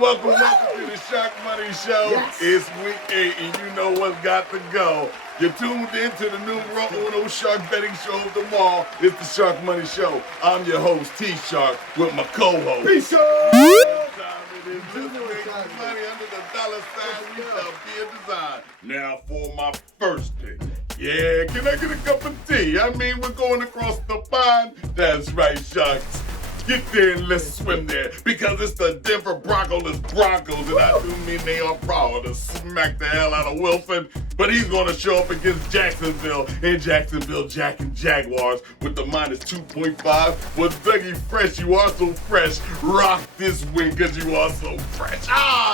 welcome to the Sharkmoney Show. Yes. It's week 8, and you know what's got to go. You're tuned into the numero uno shark betting show of them all. It's the Sharkmoney Show. I'm your host, T-Shark, with my co-host. Peace out. It is this week's money under the dollar sign. We shall be a design. Now for my first pick. Yeah, can I get a cup of tea? I mean, we're going across the pond. That's right, Sharks. Get there and let's swim there, because it's the Denver Broncos, and I do mean they are proud to smack the hell out of Wilson, but he's going to show up against Jacksonville, and Jacksonville Jaguars with the minus 2.5. Well, Dougie Fresh, you are so fresh. Rock this win because you are so fresh.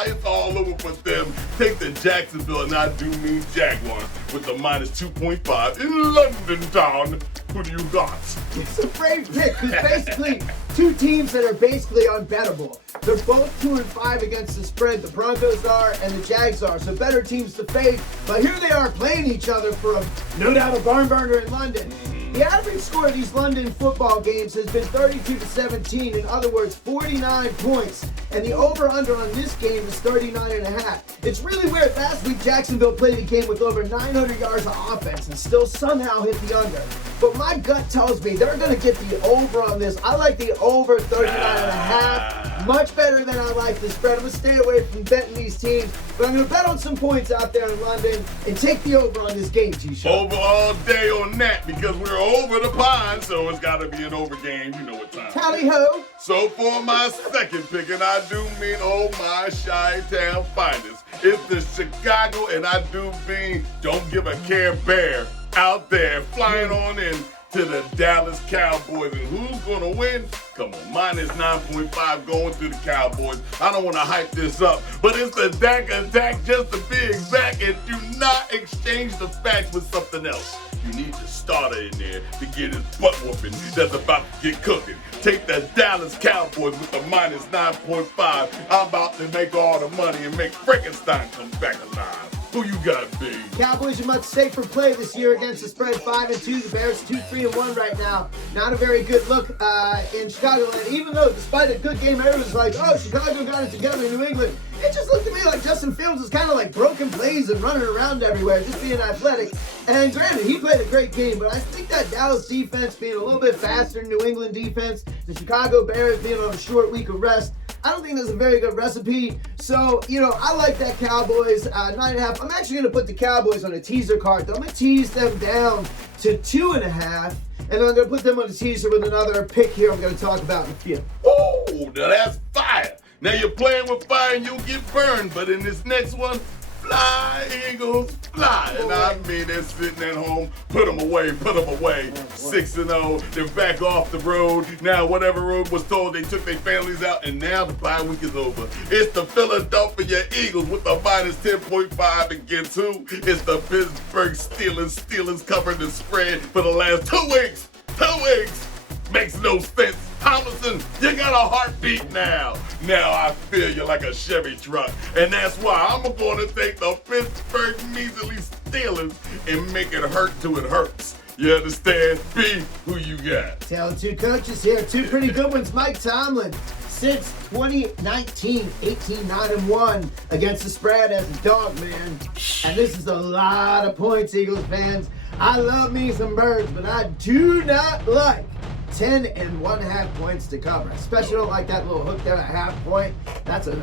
It's all over for them. Take the Jacksonville, and I do mean Jaguars, with the minus 2.5 in London town. Who do you got? It's a brave pick, because basically two teams that are basically unbettable. They're both 2-5 against the spread. The Broncos are and the Jags are, so better teams to fade. But here they are playing each other for no doubt a barn burner in London. The average score of these London football games has been 32-17. In other words, 49 points. And the over-under on this game is 39.5. It's really weird. Last week, Jacksonville played a game with over 900 yards of offense and still somehow hit the under. But my gut tells me they're going to get the over on this. I like the over 39.5. Much better than I like the spread. I'm going to stay away from betting these teams. But I'm going to bet on some points out there in London and take the over on this game, T-Shirt. Over all day on that, because we're over the pond, so it's got to be an over game. You know what time. Tally-ho. So for my second pick, and I do mean, oh my Chi-Town finest, it's the Chicago, and I do mean don't give a care bear out there flying on in to the Dallas Cowboys. And who's going to win? Come on, minus 9.5 going to the Cowboys. I don't want to hype this up, but it's the Dak attack just to be exact, and do not exchange the facts with something else. You need the starter in there to get his butt whooping that's about to get cooking. Take the Dallas Cowboys with the minus 9.5. I'm about to make all the money and make Frankenstein come back alive. Who you got, B? Cowboys are much safer play this year against the spread 5-2. The Bears 2-3-1 right now. Not a very good look in Chicagoland. Even though, despite a good game, everyone's like, oh, Chicago got it together in New England. It just looked to me like Justin Fields was kind of like broken plays and running around everywhere, just being athletic. And granted, he played a great game, but I think that Dallas defense being a little bit faster than New England defense, the Chicago Bears being on a short week of rest, I don't think that's a very good recipe. So, I like that Cowboys 9.5. I'm actually going to put the Cowboys on a teaser card, though. I'm going to tease them down to 2.5. And I'm going to put them on a teaser with another pick here I'm going to talk about in a few. Oh, now that's fire. Now you're playing with fire and you'll get burned. But in this next one, fly, Eagles, fly. And I mean, they're sitting at home, put them away. 6-0, they're back off the road. Now, whatever road was told, they took their families out, and now the bye week is over. It's the Philadelphia Eagles with the minus 10.5 against who? It's the Pittsburgh Steelers. Steelers covering the spread for the last 2 weeks. 2 weeks. Makes no sense. Thomason, you got a heartbeat now. Now I feel you like a Chevy truck. And that's why I'm going to take the Pittsburgh measly Steelers and make it hurt till it hurts. You understand? B, who you got? Tell two coaches here. Two pretty good ones. Mike Tomlin, since 2019, 18-9-1 against the spread as a dog, man. And this is a lot of points, Eagles fans. I love me some birds, but I do not like 10.5 points to cover. Especially don't like that little hook there at half point. That's a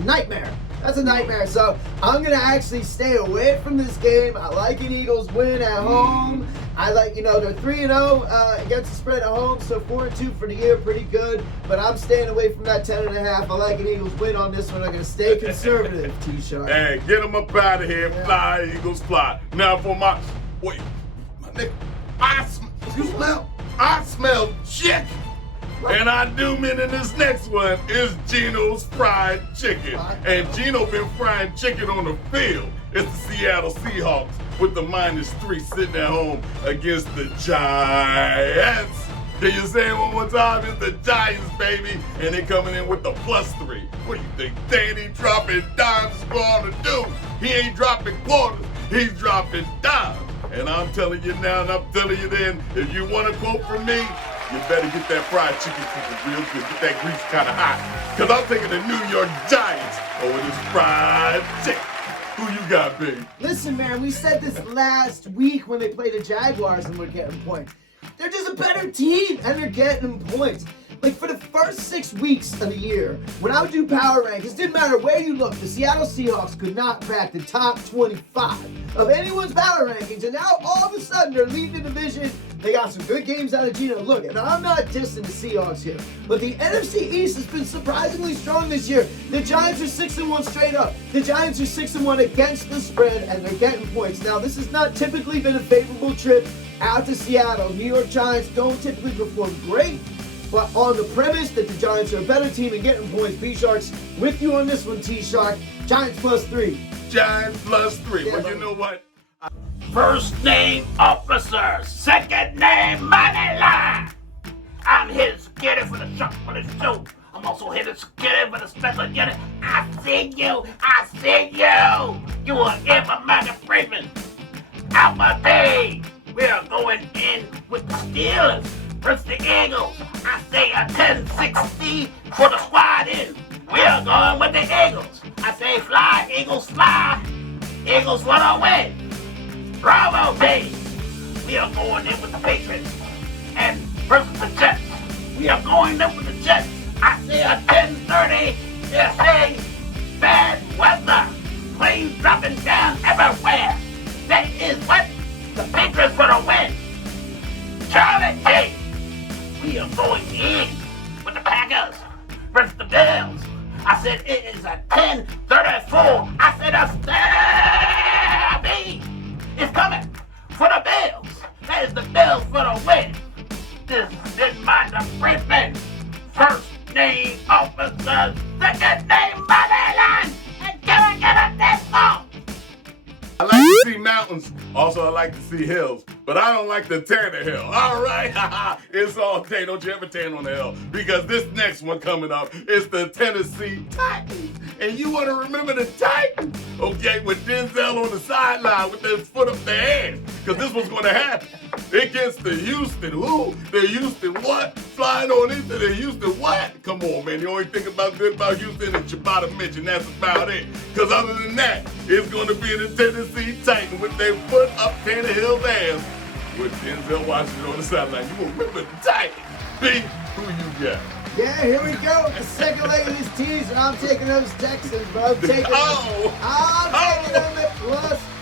nightmare. That's a nightmare. So I'm gonna actually stay away from this game. I like an Eagles win at home. I like, they're 3-0 against the spread at home, so 4-2 for the year, pretty good. But I'm staying away from that 10.5. I like an Eagles win on this one. I'm gonna stay conservative, T-Shark. Hey, get them up out of here. Yeah. Fly, Eagles, fly. Now for my nigga, I smell chicken. And I do mean in this next one is Geno's Fried Chicken. And Geno been frying chicken on the field. It's the Seattle Seahawks with the minus 3 sitting at home against the Giants. Can you say it one more time? It's the Giants, baby. And they coming in with the +3. What do you think Danny dropping dimes is going to do? He ain't dropping quarters. He's dropping dimes. And I'm telling you now, and I'm telling you then, if you want a quote from me, you better get that fried chicken cooking real good. Get that grease kind of hot. Because I'm taking the New York Giants over this fried chicken. Who you got, baby? Listen, man, we said this last week when they played the Jaguars and we're getting points. They're just a better team, and they're getting points. Like, for the first 6 weeks of the year, when I would do power rankings, didn't matter where you looked, the Seattle Seahawks could not crack the top 25 of anyone's power rankings, and now all of a sudden they're leading the division. They got some good games out of Gino. Look, and I'm not dissing the Seahawks here, but the NFC East has been surprisingly strong this year. The Giants are 6-1 straight up. The Giants are 6-1 against the spread, and they're getting points. Now, this has not typically been a favorable trip out to Seattle. New York Giants don't typically perform great, but on the premise that the Giants are a better team and getting points, B-Sharks with you on this one, T-Shark. Giants +3. Giants +3. Yeah, Well, you know what? First name officer, second name money line. I'm here to security for the Sharkmoney show. I'm also here to security for the special unit. I see you. You are in my money briefing. Out my day. We are going in with the Steelers versus the Eagles. I say a 10-60 for the squad in. We are going with the Eagles. I say fly, Eagles fly. Eagles wanna win. Bravo, team! We are going in with the Patriots and versus the Jets. We are going in with the Jets. I see a 10-30. They're saying bad weather. Planes dropping down everywhere. That is what the Patriots gonna win. Charlie T. We are going in with the Packers versus the Bills. I said it is a 10-34. I said a stabby. It's coming for the Bills. That is the Bills for the win. This is my briefing. First name officer, second name money line, and can I get a discount? I like to see mountains. Also, I like to see hills. But I don't like the Tanner Hill. All right? It's all day. Don't you ever tan on the hill. Because this next one coming up is the Tennessee Titans. And you want to remember the Titans? Okay, with Denzel on the sideline with his foot up their ass. Because this was going to happen. Against the Houston. Who? The Houston what? Flying on into the Houston what? Come on, man. The only thing good about Houston is Chibata Mitch, and that's about it. Because other than that, it's going to be the Tennessee Titans with their foot up Tannehill's ass with Denzel Washington on the sideline. You remember the Titans. B, who you got? Yeah, here we go with the second leg of these teams, and I'm taking those Texans, but I'm taking them at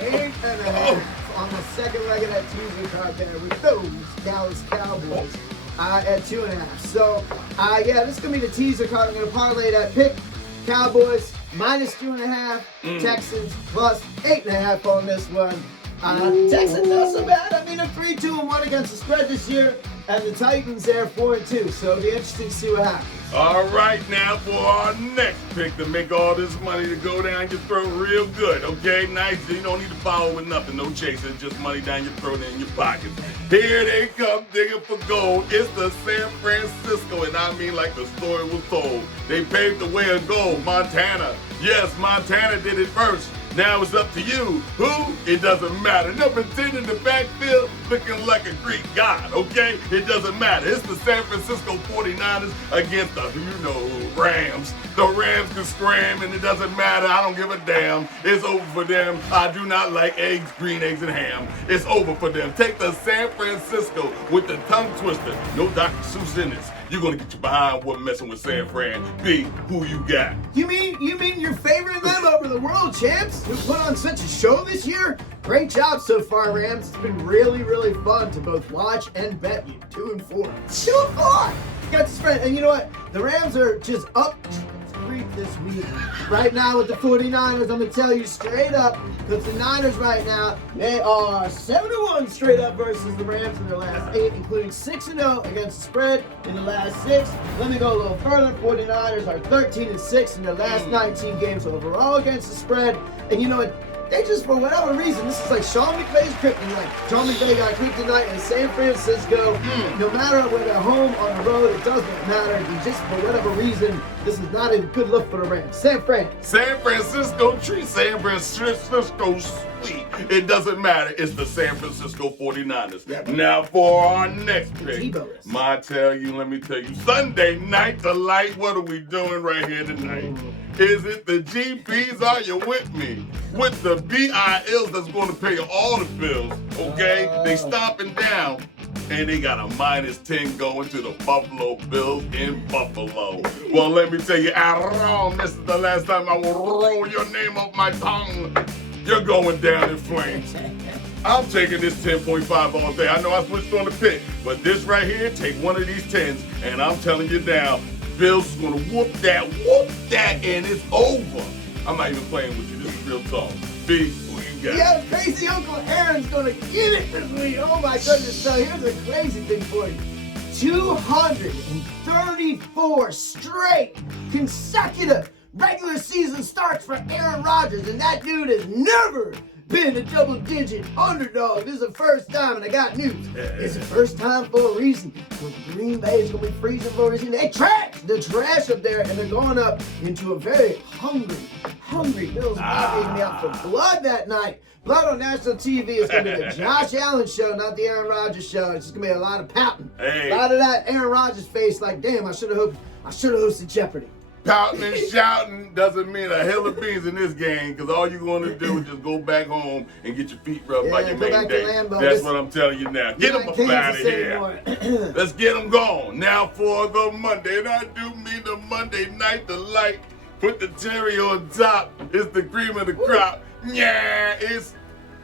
+8.5 on the second leg of that Tuesday card there with those Dallas Cowboys at 2.5. So, yeah, this is going to be the teaser card. I'm going to parlay that pick. Cowboys -2.5, Texans +8.5 on this one. Texans not so bad. I mean, they're 3-2-1 against the spread this year, and the Titans they're 4-2. So it'll be interesting to see what happens. All right, now for our next pick to make all this money to go down your throat real good, okay? Nice. You don't need to follow with nothing, no chasing, just money down your throat and in your pockets. Here they come digging for gold. It's the San Francisco, and I mean like the story was told. They paved the way of gold. Montana. Yes, Montana did it first. Now it's up to you. Who? It doesn't matter. Number 10 in the backfield looking like a Greek god, okay? It doesn't matter. It's the San Francisco 49ers against the, Rams. The Rams can scram and it doesn't matter. I don't give a damn. It's over for them. I do not like eggs, green eggs, and ham. It's over for them. Take the San Francisco with the tongue twister. No Dr. Seuss in this. You're gonna get your behind one messing with San Fran. B, who you got? You mean you're favoring them over the world champs who put on such a show this year? Great job so far, Rams. It's been really, really fun to both watch and bet you. 2-4. 2-4! Got the spread. And you know what? The Rams are just up this week. Right now with the 49ers, I'm going to tell you straight up, because the Niners right now, they are 7-1 straight up versus the Rams in their last 8, including 6-0 against the spread in the last 6. Let me go a little further. 49ers are 13-6 in their last 19 games overall against the spread. And you know what? They just, for whatever reason, this is like Sean McVay's kryptonite. Sean McVay got kryptonite in San Francisco. No matter whether they're home, on the road, it doesn't matter. He just, for whatever reason, this is not a good look for the Rams. San Francisco treat San Francisco week. It doesn't matter. It's the San Francisco 49ers. Yep. Now for our next pick. T-bonus. Let me tell you, Sunday night delight. What are we doing right here tonight? Is it the GPs? Are you with me? With the BILs that's going to pay all the bills, okay? They stomping down, and they got a -10 going to the Buffalo Bills in Buffalo. Well, let me tell you, Aaron, this is the last time I will roll your name off my tongue. You're going down in flames. I'm taking this 10.5 all day. I know I switched on the pick, but this right here, take one of these 10s, and I'm telling you now, Bills is gonna whoop that, and it's over. I'm not even playing with you. This is real talk. B, who you got? Yeah, crazy Uncle Aaron's gonna get it this week. Oh my goodness. So here's a crazy thing for you. 234 straight consecutive regular season starts for Aaron Rodgers, and that dude has never been a double-digit underdog. This is the first time, and I got news. It's the first time for a reason. So Green Bay is going to be freezing for a reason. They trash the trash up there, and they're going up into a very hungry Bills. Going to be out for blood that night. Blood on national TV is going to be the Josh Allen show, not the Aaron Rodgers show. It's just going to be a lot of pouting. Hey. A lot of that Aaron Rodgers face like, damn, I should have hosted Jeopardy. Pouting and shouting doesn't mean a hill of beans in this game, because all you're going to do is just go back home and get your feet rubbed by your go main back to day. Lambeau. That's what I'm telling you now. Get them up out of here. Let's get them gone. Now for the Monday, and I do mean the Monday night delight. Put the cherry on top. It's the cream of the crop. Yeah, it's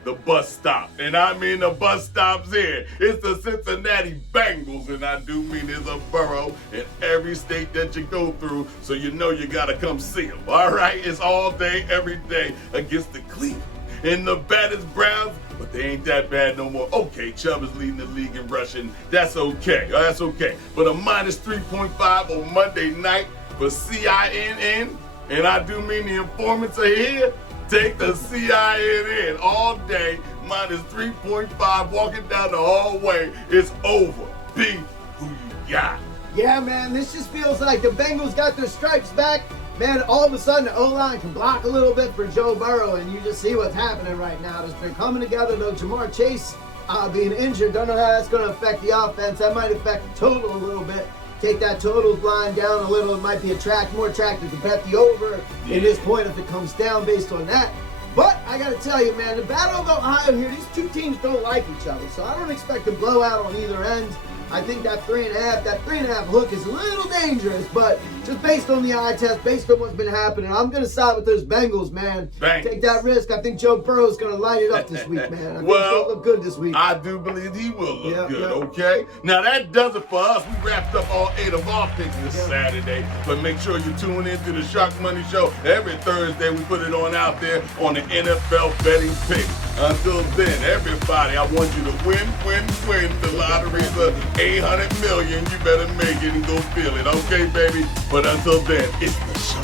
the bus stop. And I mean the bus stop's here. It's the Cincinnati Bengals, and I do mean there's a borough in every state that you go through, so you know you gotta come see them. All right, it's all day, every day against the Cleveland and the baddest Browns, but they ain't that bad no more. Okay, Chubb is leading the league in rushing. That's okay. That's okay. But a -3.5 on Monday night for CINN, and I do mean the informants are here. Take the CINN all day, -3.5, walking down the hallway. It's over. B, who you got? Yeah, man, this just feels like the Bengals got their stripes back. Man, all of a sudden the O-line can block a little bit for Joe Burrow, and you just see what's happening right now. They're coming together, though. Jamar Chase being injured, don't know how that's going to affect the offense. That might affect the total a little bit. Take that totals line down a little. It might be more attractive to bet the over at this point if it comes down based on that. But I got to tell you, man, the Battle of Ohio here, these two teams don't like each other. So I don't expect a blowout on either end. I think that 3.5 hook is a little dangerous, but just based on the eye test, based on what's been happening, I'm going to side with those Bengals, man. Bengals. Take that risk. I think Joe Burrow's going to light it up this week, man. I think he'll look good this week. I do believe he will look good, okay? Now that does it for us. We wrapped up all 8 of our picks this Saturday, but make sure you tune in to the Sharkmoney Show. Every Thursday we put it on out there on the NFL betting picks. Until then, everybody, I want you to win. The lottery's a 800 million. You better make it and go feel it, okay, baby? But until then, it's the show.